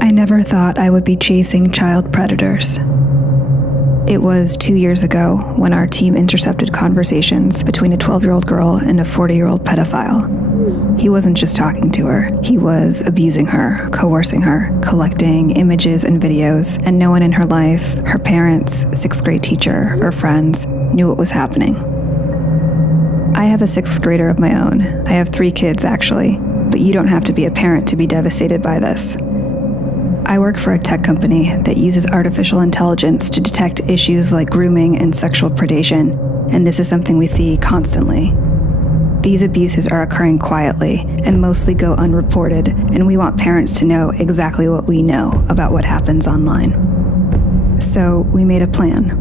I never thought I would be chasing child predators. It was 2 years ago when our team intercepted conversations between a 12-year-old girl and a 40-year-old pedophile. He wasn't just talking to her, he was abusing her, coercing her, collecting images and videos, and no one in her life, her parents, sixth grade teacher, or friends, knew what was happening. I have a sixth grader of my own. I have 3 kids, actually, but you don't have to be a parent to be devastated by this. I work for a tech company that uses artificial intelligence to detect issues like grooming and sexual predation, and this is something we see constantly. These abuses are occurring quietly and mostly go unreported, and we want parents to know exactly what we know about what happens online. So we made a plan.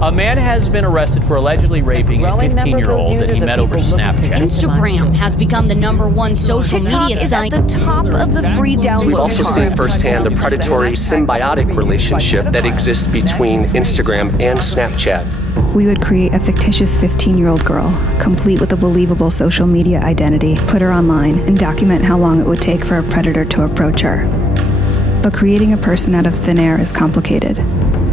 A man has been arrested for allegedly raping a 15-year-old that he met over Snapchat. Instagram has become the #1 social media site. At the top of the free download. We've also seen firsthand the predatory symbiotic relationship that exists between Instagram and Snapchat. We would create a fictitious 15-year-old girl, complete with a believable social media identity, put her online, and document how long it would take for a predator to approach her. But creating a person out of thin air is complicated.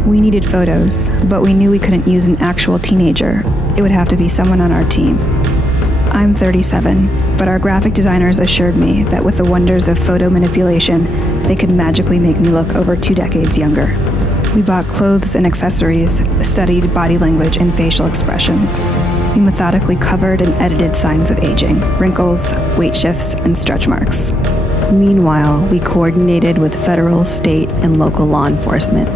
We needed photos, but we knew we couldn't use an actual teenager. It would have to be someone on our team. I'm 37, but our graphic designers assured me that with the wonders of photo manipulation, they could magically make me look over 2 decades younger. We bought clothes and accessories, studied body language and facial expressions. We methodically covered and edited signs of aging, wrinkles, weight shifts, and stretch marks. Meanwhile, we coordinated with federal, state, and local law enforcement.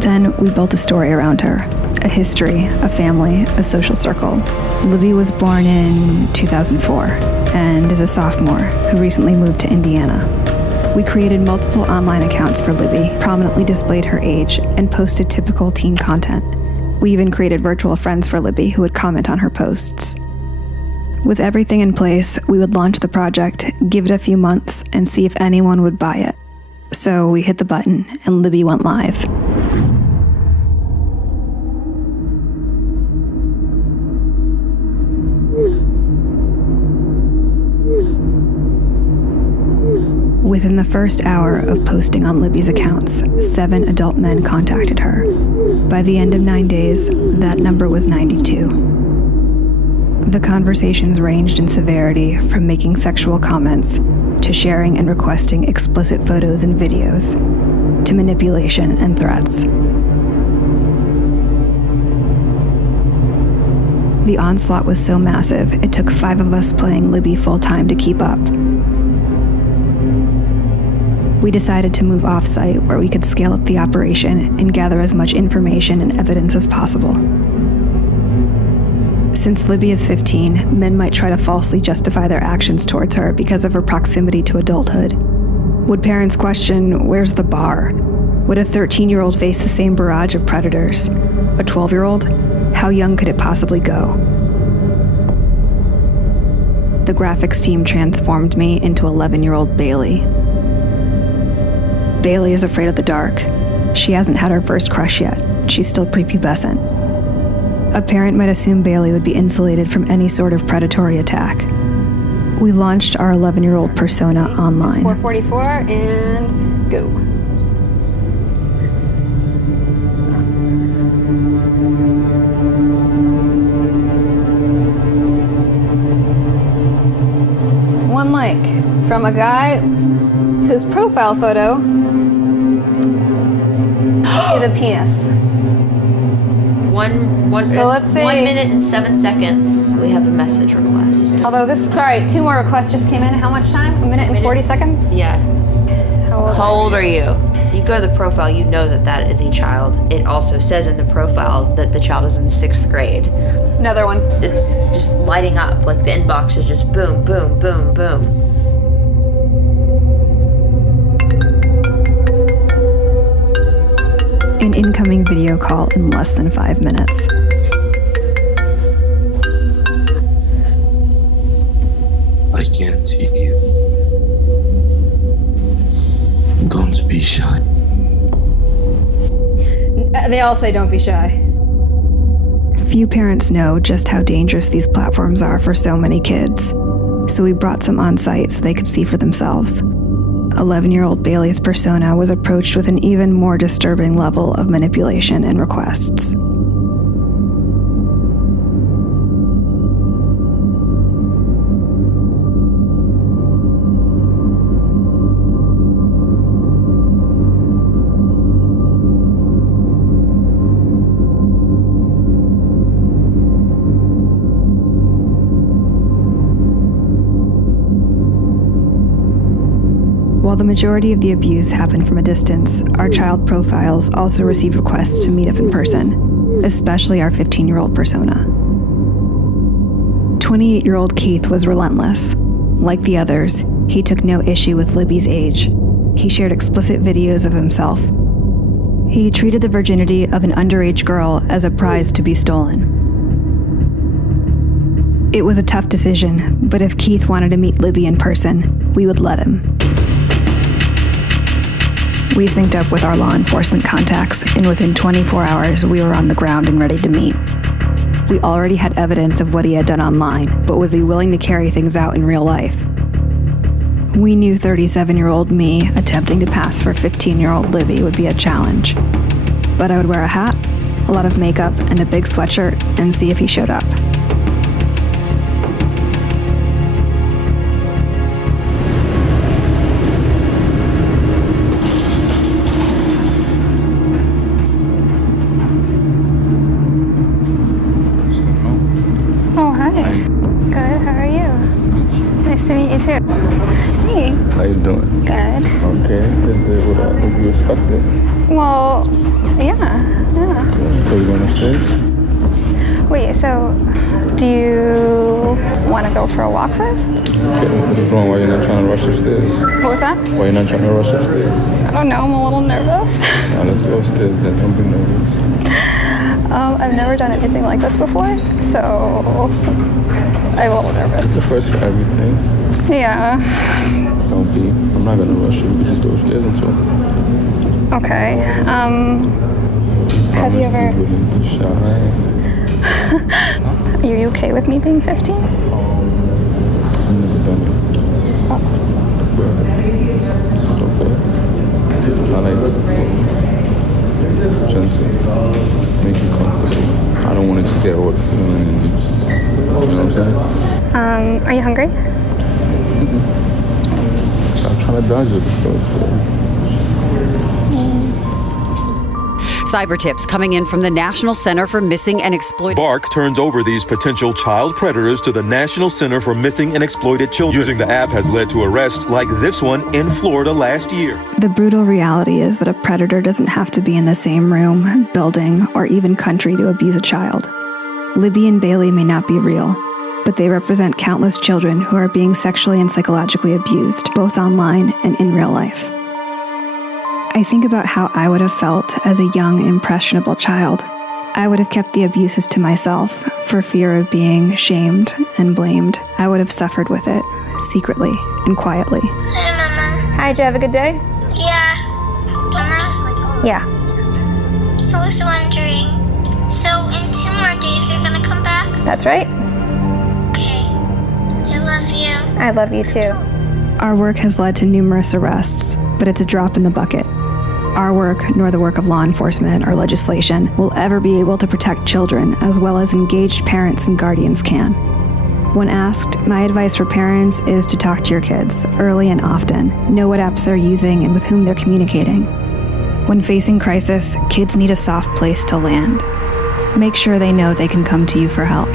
Then we built a story around her, a history, a family, a social circle. Libby was born in 2004 and is a sophomore who recently moved to Indiana. We created multiple online accounts for Libby, prominently displayed her age, and posted typical teen content. We even created virtual friends for Libby who would comment on her posts. With everything in place, we would launch the project, give it a few months, and see if anyone would buy it. So we hit the button, and Libby went live. Within the first hour of posting on Libby's accounts, 7 adult men contacted her. By the end of 9 days, that number was 92. The conversations ranged in severity from making sexual comments to sharing and requesting explicit photos and videos to manipulation and threats. The onslaught was so massive, it took 5 of us playing Libby full-time to keep up. We decided to move off-site where we could scale up the operation and gather as much information and evidence as possible. Since Libby is 15, men might try to falsely justify their actions towards her because of her proximity to adulthood. Would parents question, where's the bar? Would a 13-year-old face the same barrage of predators? A 12-year-old? How young could it possibly go? The graphics team transformed me into 11-year-old Bailey. Bailey is afraid of the dark. She hasn't had her first crush yet. She's still prepubescent. A parent might assume Bailey would be insulated from any sort of predatory attack. We launched our 11-year-old persona online. 444 and go. One like from a guy whose profile photo is a penis. Let's say 1 minute and 7 seconds. We have a message request. Although 2 more requests just came in. How much time? 1 minute and 40 seconds? Yeah. How old are you? You go to the profile, you know that is a child. It also says in the profile that the child is in 6th grade. Another one. It's just lighting up, like the inbox is just boom, boom, boom, boom. An incoming video call in less than 5 minutes. I can't see you. Don't be shy. They all say don't be shy. Few parents know just how dangerous these platforms are for so many kids, so we brought some on site so they could see for themselves. 11-year-old Bailey's persona was approached with an even more disturbing level of manipulation and requests. While the majority of the abuse happened from a distance, our child profiles also received requests to meet up in person, especially our 15-year-old persona. 28-year-old Keith was relentless. Like the others, he took no issue with Libby's age. He shared explicit videos of himself. He treated the virginity of an underage girl as a prize to be stolen. It was a tough decision, but if Keith wanted to meet Libby in person, we would let him. We synced up with our law enforcement contacts, and within 24 hours, we were on the ground and ready to meet. We already had evidence of what he had done online, but was he willing to carry things out in real life? We knew 37-year-old me attempting to pass for 15-year-old Libby would be a challenge. But I would wear a hat, a lot of makeup, and a big sweatshirt, and see if he showed up. To meet you too. Hey. How you doing? Good. Okay. Is it what you expected? Well, yeah. So you going upstairs? Wait, so do you want to go for a walk first? Okay. What's wrong? Why you're not trying to rush upstairs? What was that? Why you're not trying to rush upstairs? I don't know. I'm a little nervous. Now let's go upstairs then. Don't be nervous. I've never done anything like this before, so I'm a little nervous. It's the first for everything. Yeah. Don't be. I'm not gonna rush you. We just go upstairs and talk. Okay. Have you ever? You wouldn't be shy. Are you okay with me being 15? I've never done it. Oh. But it's okay. I like to gentle, make you comfortable. I don't want to just get all the feeling and just, you know what I'm saying? Are you hungry? Stop trying to dodge it. Let's go upstairs. Cyber tips coming in from the National Center for Missing and Exploited. BARC turns over these potential child predators to the National Center for Missing and Exploited Children. Using the app has led to arrests like this one in Florida last year. The brutal reality is that a predator doesn't have to be in the same room, building, or even country to abuse a child. Libby and Bailey may not be real, but they represent countless children who are being sexually and psychologically abused, both online and in real life. I think about how I would have felt as a young, impressionable child. I would have kept the abuses to myself for fear of being shamed and blamed. I would have suffered with it, secretly and quietly. Hi, Mama. Hi, did you have a good day? Yeah. Mama? Yeah. I was wondering, so in 2 more days you're gonna come back? That's right. Okay. I love you. I love you too. Our work has led to numerous arrests, but it's a drop in the bucket. Our work, nor the work of law enforcement or legislation, will ever be able to protect children as well as engaged parents and guardians can. When asked, my advice for parents is to talk to your kids early and often, know what apps they're using and with whom they're communicating. When facing crisis, kids need a soft place to land. Make sure they know they can come to you for help.